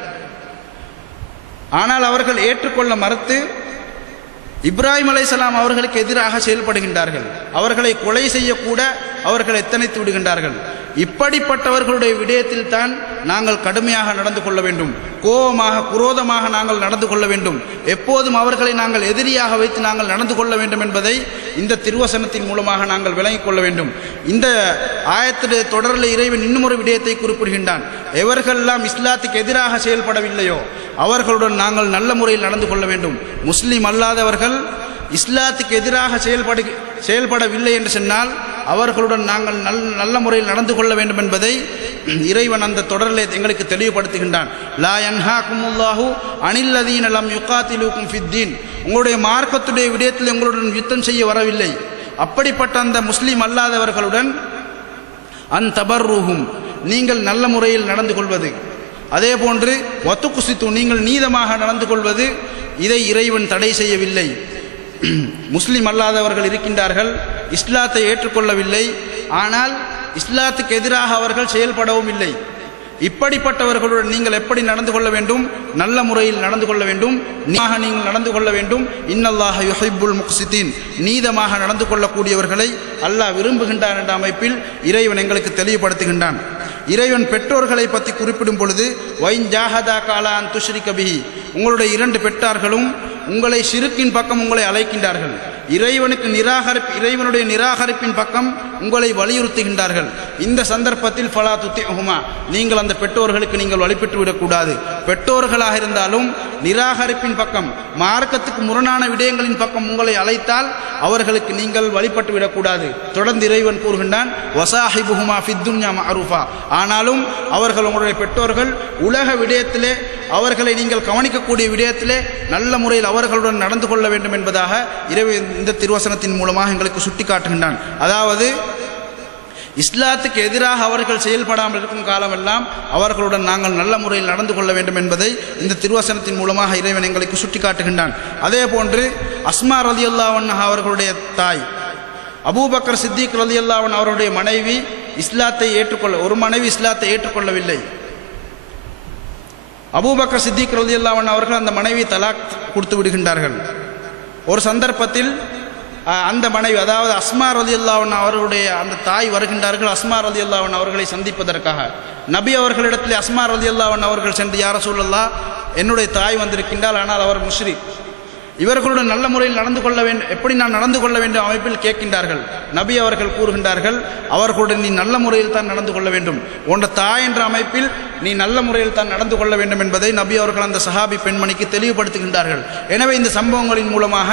ஆனால் அவர்கள் ஏற்றுக்கொள்ள மறுத்து இப்ராஹிம் அலைஹிஸ்ஸலாம் அவர்களுக்கு எதிராக செயல்படுகின்றார்கள். அவர்களை கொலை செய்யக்கூட அவர்கள் எத்தனைத்து விடுகின்றார்கள். இப்படிப்பட்டவர்களுடைய விடயத்தில் தான் நாங்கள் கடுமையாக நடந்து கொள்ள வேண்டும், கோபமாக குரோதமாக நாங்கள் நடந்து கொள்ள வேண்டும், எப்போதும் அவர்களை நாங்கள் எதிரியாக வைத்து நாங்கள் நடந்து கொள்ள வேண்டும் என்பதை இந்த திருவசனத்தின் மூலமாக நாங்கள் விளங்கிக் கொள்ள வேண்டும். இந்த ஆயத்துடைய தொடரில் இறைவன் இன்னும் ஒரு விடயத்தை குறிப்பிடுகின்றான். எவர்களெல்லாம் இஸ்லாத்துக்கு எதிராக செயல்படவில்லையோ அவர்களுடன் நாங்கள் நல்ல முறையில் நடந்து கொள்ள வேண்டும். முஸ்லீம் அல்லாதவர்கள் இஸ்லாத்துக்கு எதிராக செயல்படவில்லை என்று சொன்னால் அவர்களுடன் நாங்கள் நல்ல முறையில் நடந்து கொள்ள வேண்டும் என்பதை இறைவன் அந்த தொடரிலே எங்களுக்கு தெளிவுபடுத்துகின்றான். லா யன்ஹாகுமுல்லாஹு அனில்லதீன லம் யுகாத்திலூக்கும் ஃபித்தீன், உங்களுடைய மார்க்கத்துடைய விடயத்தில் உங்களுடன் யுத்தம் செய்ய வரவில்லை. அப்படிப்பட்ட அந்த முஸ்லீம் அல்லாதவர்களுடன் அன்தபர்ருஹும், நீங்கள் நல்ல முறையில் நடந்து கொள்வது, அதே போன்று வத்துகுசித்து, நீங்கள் நீதமாக நடந்து கொள்வது, இதை இறைவன் தடை செய்யவில்லை. முஸ்லிம் அல்லாதவர்கள் இருக்கின்றார்கள், இஸ்லாத்தை ஏற்றுக்கொள்ளவில்லை, ஆனால் இஸ்லாத்துக்கு எதிராக அவர்கள் செயல்படவும் இல்லை. இப்படிப்பட்டவர்களுடன் நீங்கள் எப்படி நடந்து கொள்ள வேண்டும்? நல்ல முறையில் நடந்து கொள்ள வேண்டும், நீங்கள் நடந்து கொள்ள வேண்டும். இன்னல்லாஹ யுஹிப்புல் முக்ஸிதீன், நீதமாக நடந்து கொள்ளக்கூடியவர்களை அல்லாஹ் விரும்புகின்றான் என்ற அமைப்பில் இறைவன் எங்களுக்கு தெளிவுபடுத்துகின்றான். இறைவன் பெற்றோர்களை பற்றி குறிப்பிடும் பொழுது, வைன் ஜாஹதா காலான் துஷ்ரிக பிஹி, உங்களுடைய இரண்டு பெற்றார்களும் உங்களை ஷிருக்கின் பக்கம் உங்களை அழைக்கின்றார்கள், இறைவனுடைய நிராகரிப்பின் பக்கம் உங்களை வலியுறுத்துகின்றார்கள். இந்த சந்தர்ப்பத்தில் ஃபலா துத்திஹுமா, நீங்கள் அந்த பெற்றோர்களுக்கு நீங்கள் வழிபட்டு விடக்கூடாது. பெற்றோர்களாக இருந்தாலும் நிராகரிப்பின் பக்கம், மார்க்கத்துக்கு முரணான விடயங்களின் பக்கம் உங்களை அழைத்தால் அவர்களுக்கு நீங்கள் வழிபட்டு விடக்கூடாது. தொடர்ந்து இறைவன் கூறுகின்றான், வசாஹிபுஹுமா ஃபித்துன்யா மஅரூஃபா, ஆனாலும் அவர்கள் உங்களுடைய பெற்றோர்கள் உலக விடயத்திலே அவர்களை நீங்கள் கவனிக்கக்கூடிய விடயத்திலே நல்ல முறையில் அவர்களுடன் நடந்து கொள்ள வேண்டும் என்பதாக இறைவன் இந்த திருவசனத்தின் மூலமாக எங்களுக்கு சுட்டி காட்டுகின்றான். அதாவது இஸ்லாத்துக்கு எதிராக அவர்கள் செயல்படாமல் இருக்கும் காலமெல்லாம் அவர்களுடன் நாங்கள் நல்ல முறையில் நடந்து கொள்ள வேண்டும் என்பதை இந்த திருவசனத்தின் மூலமாக இறைவன் எங்களுக்கு சுட்டி காட்டுகின்றான். அதே போன்று அஸ்மா ரலியல்லாஹு அன்ஹா அவர்களுடைய தாய் அபூபக்கர் சித்திக் ரலியல்லாஹு அன்ஹு அவருடைய மனைவி ஒரு மனைவி இஸ்லாத்தை ஏற்றுக்கொள்ளவில்லை. அபூபக்கர் சித்திக் ரலியல்லாஹு அன்ஹு அவர்கள் அந்த மனைவி தலாக் கொடுத்து விடுகின்றார்கள். ஒரு சந்தர்ப்பத்தில் அந்த மனைவி, அதாவது அஸ்மா ரலியல்லாஹு அன்ஹா அவர்களுடைய அந்த தாய் வருகின்றார்கள் அஸ்மா ரலியல்லாஹு அன்ஹா அவர்களை சந்திப்பதற்காக. நபி அவர்களிடத்தில் அஸ்மா ரலியல்லாஹு அன்ஹா அவர்கள் சென்று, யா ரசூலல்லாஹ், என்னுடைய தாய் வந்திருக்கின்றால், ஆனால் அவர் முஷ்ரிக், இவர்களுடன் நல்ல முறையில் நடந்து கொள்ள வேண்டும், எப்படி நான் நடந்து கொள்ள வேண்டும் அமைப்பில் கேட்கின்றார்கள். நபி அவர்கள் கூறுகின்றார்கள், அவர்களுடன் நீ நல்ல முறையில் தான் நடந்து கொள்ள வேண்டும், உன் தாய் என்ற அமைப்பில் நீ நல்ல முறையில் தான் நடந்து கொள்ள வேண்டும் என்பதை நபி அவர்கள் அந்த சஹாபி பெண்மணிக்கு தெளிவுபடுத்துகின்றார்கள். எனவே இந்த சம்பவங்களின் மூலமாக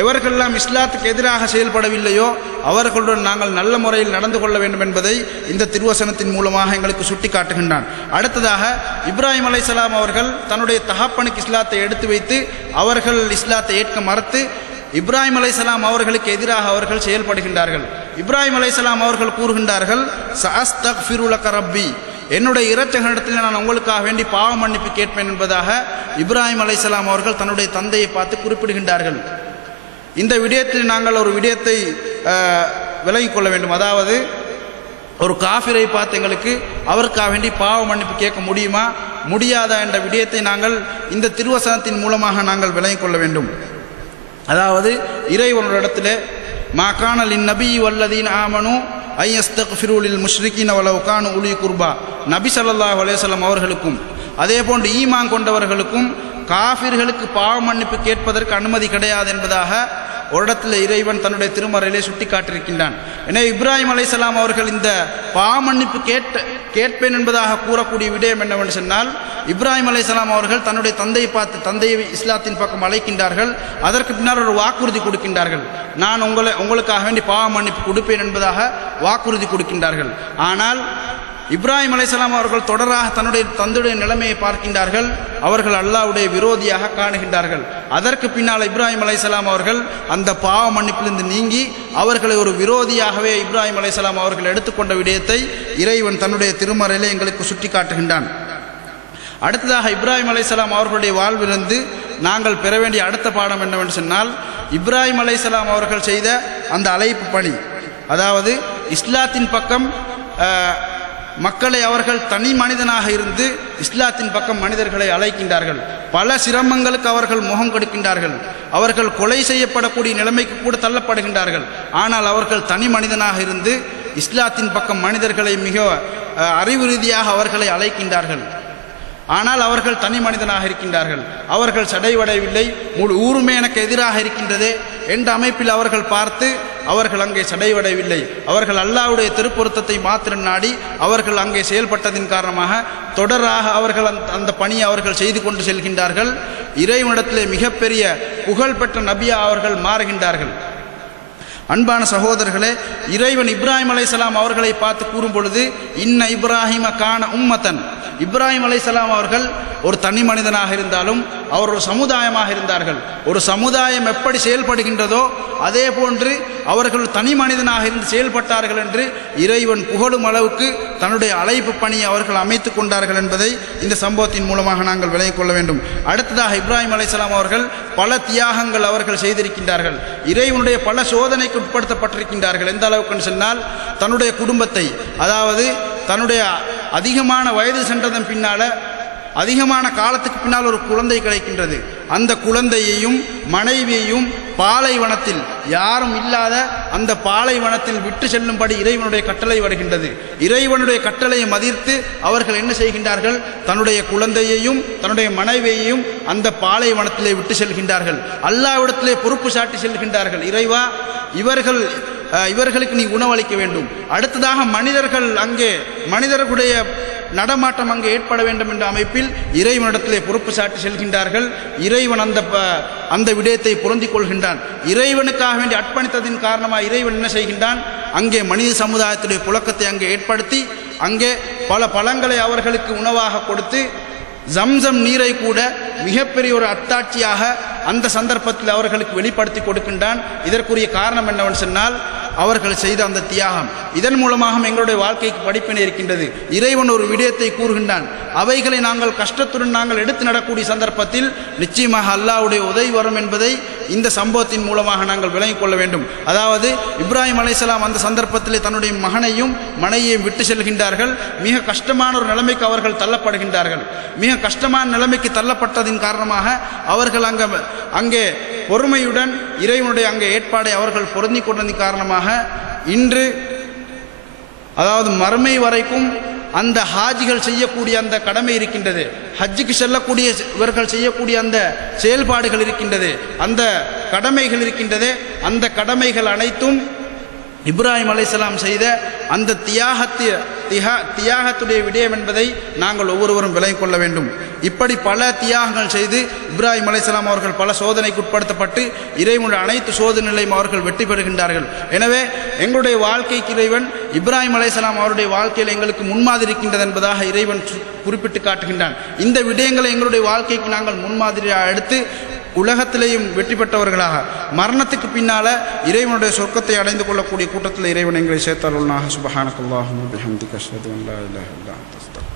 எவர்களெல்லாம் இஸ்லாத்துக்கு எதிராக செயல்படவில்லையோ அவர்களுடன் நாங்கள் நல்ல முறையில் நடந்து கொள்ள வேண்டும் என்பதை இந்த திருவசனத்தின் மூலமாக எங்களுக்கு சுட்டி காட்டுகின்றான். அடுத்ததாக இப்ராஹிம் அலைஹிஸ்ஸலாம் அவர்கள் தன்னுடைய தகப்பனுக்கு இஸ்லாத்தை எடுத்து வைத்து அவர்கள் இஸ்லாத்தை ஏற்க மறுத்து இப்ராஹிம் அலைஹிஸ்ஸலாம் அவர்களுக்கு எதிராக அவர்கள் செயல்படுகின்றார்கள். இப்ராஹிம் அலைஹிஸ்ஸலாம் அவர்கள் கூறுகின்றார்கள், சஅஸ்தக்ஃபிரு லக ரப்பி, என்னுடைய இரட்சகனிடத்தில் நான் உங்களுக்காக வேண்டி பாவ மன்னிப்பு கேட்பேன் என்பதாக இப்ராஹிம் அலைஹிஸ்ஸலாம் அவர்கள் தன்னுடைய தந்தையை பார்த்து குறிப்பிடுகின்றார்கள். இந்த விடயத்தில் நாங்கள் ஒரு விடயத்தை விலகிக் கொள்ள வேண்டும். அதாவது ஒரு காஃபிரை பார்த்து எங்களுக்கு அவருக்காக வேண்டி பாவ மன்னிப்பு கேட்க முடியுமா முடியாதா என்ற விடயத்தை நாங்கள் இந்த திருவசனத்தின் மூலமாக நாங்கள் விளங்கிக் கொள்ள வேண்டும். அதாவது இறைவனோட இடத்துல மாகானலின் நபி வல்லதீன் ஆமனு ஐயஸ்தக்ஃபிருலில் முஷ்ரிகீன வலவ் கானு உலி குர்பா, நபி ஸல்லல்லாஹு அலைஹி வஸல்லம் அவர்களுக்கும் அதே போன்று ஈமான் கொண்டவர்களுக்கும் காஃபிர்களுக்கு பாவ மன்னிப்பு கேட்பதற்கு அனுமதி கிடையாது என்பதாக ஒரு இடத்துல இறைவன் தன்னுடைய திருமறையிலே சுட்டி காட்டியிருக்கின்றான். எனவே இப்ராஹிம் அலைஹிஸ்ஸலாம் அவர்கள் இந்த பாவ மன்னிப்பு கேட்பேன் என்பதாக கூறக்கூடிய விடயம் என்னவென்று சொன்னால், இப்ராஹிம் அலைஹிஸ்ஸலாம் அவர்கள் தன்னுடைய தந்தையை பார்த்து தந்தையை இஸ்லாத்தின் பக்கம் அழைக்கின்றார்கள். அதற்கு பின்னர் ஒரு வாக்குறுதி கொடுக்கின்றார்கள், நான் உங்களுக்காக வேண்டி பாவ மன்னிப்பு கொடுப்பேன் என்பதாக வாக்குறுதி கொடுக்கின்றார்கள். ஆனால் இப்ராஹிம் அலைஹிஸ்ஸலாம் அவர்கள் தொடராக தன்னுடைய தந்தையுடைய நிலைமையை பார்க்கின்றார்கள். அவர்கள் அல்லாஹ்வுடைய விரோதியாக காணுகின்றார்கள். அதற்கு பின்னால் இப்ராஹிம் அலைஹிஸ்ஸலாம் அவர்கள் அந்த பாவ மன்னிப்பிலிருந்து நீங்கி அவர்களை ஒரு விரோதியாகவே இப்ராஹிம் அலைஹிஸ்ஸலாம் அவர்கள் எடுத்துக்கொண்ட விடயத்தை இறைவன் தன்னுடைய திருமறையிலே எங்களுக்கு சுட்டி காட்டுகின்றான். அடுத்ததாக இப்ராஹிம் அலைஹிஸ்ஸலாம் அவர்களுடைய வாழ்விலிருந்து நாங்கள் பெற வேண்டிய அடுத்த பாடம் என்னவென்று சொன்னால், இப்ராஹிம் அலைஹிஸ்ஸலாம் அவர்கள் செய்த அந்த அழைப்பு பணி, அதாவது இஸ்லாத்தின் பக்கம் மக்களை அவர்கள் தனி மனிதனாக இருந்து இஸ்லாத்தின் பக்கம் மனிதர்களை அழைக்கின்றார்கள். பல சிரமங்களுக்கு அவர்கள் முகம் கொடுக்கின்றார்கள். அவர்கள் கொலை செய்யப்படக்கூடிய நிலைமைக்கு கூட தள்ளப்படுகின்றார்கள். ஆனால் அவர்கள் தனி மனிதனாக இருந்து இஸ்லாத்தின் பக்கம் மனிதர்களை மிக அறிவு ரீதியாக அவர்களை அழைக்கின்றார்கள். ஆனால் அவர்கள் தனி மனிதனாக இருக்கின்றார்கள். அவர்கள் சடைவடையவில்லை. முழு ஊருமே எனக்கு எதிராக இருக்கின்றது என்ற அமைப்பில் அவர்கள் பார்த்து அவர்கள் அங்கே சடைவடையவில்லை. அவர்கள் அல்லாஹ்வுடைய திருப்பொருத்தத்தை மாத்திரம் நாடி அவர்கள் அங்கே செயல்பட்டதின் காரணமாக தொடராக அவர்கள் அந்த பணியை அவர்கள் செய்து கொண்டு செல்கின்றார்கள். இறைவனிடத்திலே மிகப்பெரிய புகழ் பெற்ற நபியா அவர்கள் மாறுகின்றார்கள். அன்பான சகோதரர்களே, இறைவன் இப்ராஹிம் அலைஹிஸ்ஸலாம் அவர்களை பார்த்து கூறும் பொழுது, இன்ன இப்ராஹிம கான உம்மத்தன், இப்ராஹிம் அலைஹிஸ்ஸலாம் அவர்கள் ஒரு தனி மனிதனாக இருந்தாலும் அவர் ஒரு சமுதாயமாக இருந்தார்கள். ஒரு சமுதாயம் எப்படி செயல்படுகின்றதோ அதே போன்று அவர்கள் தனி மனிதனாக இருந்து செயல்பட்டார்கள் என்று இறைவன் புகழும் அளவுக்கு தன்னுடைய அழைப்பு பணியை அவர்கள் அமைத்துக் கொண்டார்கள் என்பதை இந்த சம்பவத்தின் மூலமாக நாங்கள் விளங்கிக் கொள்ள வேண்டும். அடுத்ததாக இப்ராஹிம் அலைஹிஸ்ஸலாம் அவர்கள் பல தியாகங்கள் அவர்கள் செய்திருக்கின்றார்கள். இறைவனுடைய பல சோதனைக்கு உட்படுத்தப்பட்டிருக்கின்றார்கள். எந்த அளவுக்கு சொன்னால், தன்னுடைய குடும்பத்தை, அதாவது தன்னுடைய அதிகமான வயது சென்றதன் பின்னால அதிகமான காலத்துக்கு பின்னால் ஒரு குழந்தை கிடைக்கின்றது. அந்த குழந்தையையும் மனைவியையும் பாலைவனத்தில், யாரும் இல்லாத அந்த பாலைவனத்தில் விட்டு செல்லும்படி இறைவனுடைய கட்டளை வருகின்றது. இறைவனுடைய கட்டளையை மதித்து அவர்கள் என்ன செய்கின்றார்கள், தன்னுடைய குழந்தையையும் தன்னுடைய மனைவியையும் அந்த பாலைவனத்திலே விட்டு செல்கின்றார்கள். அல்லாஹ்விடத்திலே பொறுப்பு சாட்டி செல்கின்றார்கள், இறைவா இவர்களுக்கு நீ உணவளிக்க வேண்டும். அடுத்ததாக மனிதர்களுடைய நடமாட்டம் அங்கே ஏற்பட வேண்டும் என்ற அமைப்பில் இறைவனிடத்திலே பொறுப்பு சாட்டி செல்கின்றார்கள். இறைவன் அந்த விடயத்தை பொருந்திக் கொள்கின்றான். இறைவனுக்காக வேண்டி அர்ப்பணித்ததின் காரணமாக இறைவன் என்ன செய்கின்றான், அங்கே மனித சமுதாயத்துடைய புழக்கத்தை அங்கே ஏற்படுத்தி அங்கே பல பழங்களை அவர்களுக்கு உணவாக கொடுத்து ஜம்சம் நீரை கூட மிகப்பெரிய ஒரு அத்தாட்சியாக அந்த சந்தர்ப்பத்தில் அவர்களுக்கு வெளிப்படுத்தி கொடுக்கின்றான். இதற்குரிய காரணம் என்னவென்று சொன்னால், அவர்கள் செய்த அந்த தியாகம். இதன் மூலமாக எங்களுடைய வாழ்க்கைக்கு படிப்பினை இருக்கின்றது. இறைவன் ஒரு விடயத்தை கூறுகின்றான், அவைகளை நாங்கள் கஷ்டத்துடன் நாங்கள் எடுத்து நடக்கூடிய சந்தர்ப்பத்தில் நிச்சயமாக அல்லாஹ்வுடைய உதவி வரும் என்பதை இந்த சம்பவத்தின் மூலமாக நாங்கள் விளங்கிக் கொள்ள வேண்டும். அதாவது இப்ராஹிம் அலைஹிஸ்ஸலாம் அந்த சந்தர்ப்பத்திலே தன்னுடைய மகனையும் மனைவியையும் விட்டு செல்கின்றார்கள். மிக கஷ்டமான ஒரு நிலைமைக்கு அவர்கள் தள்ளப்படுகின்றார்கள். மிக கஷ்டமான நிலைமைக்கு தள்ளப்பட்டதின் காரணமாக அவர்கள் அங்கே பொறுமையுடன் இறைவனுடைய அங்கே ஏற்பாடை அவர்கள் பொருந்திக் கொண்டதின் காரணமாக இன்று, அதாவது மறுமை வரைக்கும் அந்த ஹாஜிகள் செய்யக்கூடிய அந்த கடமை இருக்கின்றது, ஹஜ்ஜுக்கு செல்லக்கூடிய இவர்கள் செய்யக்கூடிய அந்த செயல்பாடுகள் இருக்கின்றது, அந்த கடமைகள் இருக்கின்றது. அந்த கடமைகள் அனைத்தும் இப்ராஹிம் அலைஹிஸ்ஸலாம் செய்த அந்த தியாகத்துடைய விடயம் என்பதை நாங்கள் ஒவ்வொருவரும் விளங்கிக் கொள்ள வேண்டும். இப்படி பல தியாகங்கள் செய்து இப்ராஹிம் அலைஹிஸ்ஸலாம் அவர்கள் பல சோதனைக்கு உட்படுத்தப்பட்டு இறைவனுடைய அனைத்து சோதனைகளையும் அவர்கள் வெற்றி பெறுகின்றார்கள். எனவே எங்களுடைய வாழ்க்கைக்கு இறைவன் இப்ராஹிம் அலைஹிஸ்ஸலாம் அவருடைய வாழ்க்கையில் எங்களுக்கு முன்மாதிரி இருக்கின்றது என்பதாக இறைவன் குறிப்பிட்டு காட்டுகின்றான். இந்த விடயங்களை எங்களுடைய வாழ்க்கைக்கு நாங்கள் முன்மாதிரியாக எடுத்து உலகத்திலேயும் வெற்றி பெற்றவர்களாக மரணத்துக்கு பின்னால இறைவனுடைய சொர்க்கத்தை அடைந்து கொள்ளக்கூடிய கூட்டத்தில் இறைவன் எங்களை சேர்த்தால். சுப்ஹானக்கல்லாஹு வ பிஹம்திக அஷ்ஹது அன் லா இலாஹா இல்லா அன்த அஸ்தக்ஃபிருக்க